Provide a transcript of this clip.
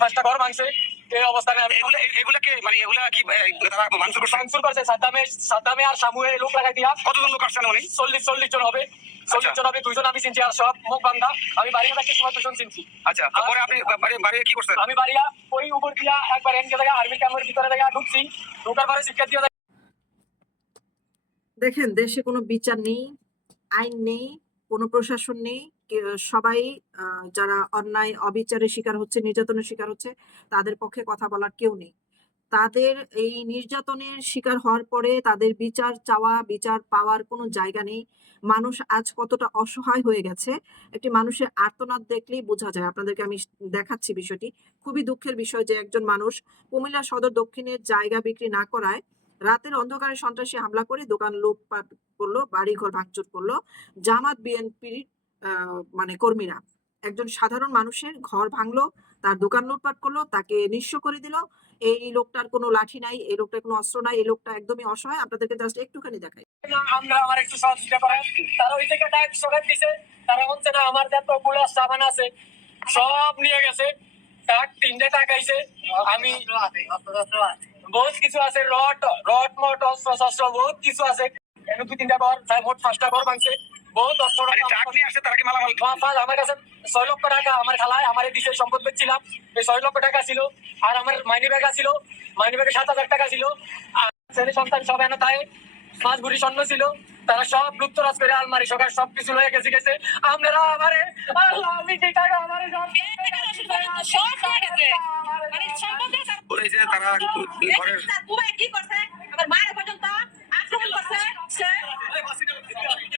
পাঁচটা ঘর ভাঙছে। এই অবস্থানে আমি এগুলা এগুলা কে? মানে এগুলা কি তারা মাংস করছে? করছে সাদ্দামে সাদ্দামে আর সামুয়ে লোক লাগাই দিয়া। কতজন লোক আসছেন উনি? চল্লিশ চল্লিশ জন হবে। চল্লিশ জন হবে দুইজন আমি চিনছি আর সব মুখ বান্ধা। আমি বাড়ি থাকি সময় দুজন চিনছি। আচ্ছা তারপরে আপনি কি করছেন? আমি বাড়িয়া ওই উপর দিয়া একবার এনকে জায়গা আর্মি ক্যাম্পের ভিতরে জায়গা ঢুকছি। ঢুকার পরে শিক্ষা দিয়ে দেখেন দেশে কোনো বিচার নেই আইন নেই কোনো প্রশাসন নেই। সবাই যারা অন্যায়, অবিচারের শিকার হচ্ছে, নির্যাতনের শিকার হচ্ছে, তাদের পক্ষে কথা বলার কেউ নেই। তাদের এই নির্যাতনের শিকার হওয়ার পরে তাদের বিচার চাওয়া, বিচার পাওয়ার কোনো জায়গা নেই। মানুষ আজ কতটা অসহায় হয়ে গেছে, একটি মানুষের আর্তনাদ দেখলেই বোঝা যায়। আপনাদেরকে আমি দেখাচ্ছি বিষয়টি। খুবই দুঃখের বিষয় যে একজন মানুষ কুমিল্লা সদর দক্ষিণের জায়গা বিক্রি না করায় রাতের অন্ধকারে সন্ত্রাসী হামলা করে দোকান লুটপাট করল, বাড়িঘর ভাঙচুর করল। জামাত, বিএনপির মানে কর্মীরা। একজন সাধারণ মানুষের ঘর ভাঙলো তার দোকান লুটপাট করল তাকে নিঃস্ব করে দিল। এই লোকটার কোনো লাঠি নাই এই লোকটার কোনো অস্ত্র নাই এই লোকটা একদমই অসহায়। আপনাদেরকে জাস্ট একটুখানি দেখাই। আমরা আমার একটু সহযোগিতা করেন। তারা ওই থেকে দিছে। তারা হচ্ছে না আমার যতগুলা সাবান আছে সব নিয়ে গেছে। টাক তিনটে টাকা আইছে। আমি বহুত কিছু আছে রড রড মট অস্ত্র শস্ত্র বহুত কিছু আছে। এনে দুই তিনটা ঘর তাই মোট পাঁচটা ঘর ভাঙছে। বহুত অস্ত্র তারা মালামাল আমার কাছে ছয় লক্ষ টাকা আমার খালায় আমার এই বিষয়ে সম্পদ পেয়েছিলাম এই ছয় লক্ষ টাকা ছিল আর আমার মাইনি ব্যাগ ছিল মাইনি ব্যাগে সাত হাজার টাকা ছিল। আর ছেলে সন্তান সব এনে তাই পাঁচ ভরি স্বর্ণ ছিল তারা সব লুপ্তরাজ করে আলমারি সকাল সব কিছু লয়ে গেছে গেছে। আমরা আমারে আল্লাহ আমি কি টাকা আমারে সব সব গেছে মানে যে তারা ঘরের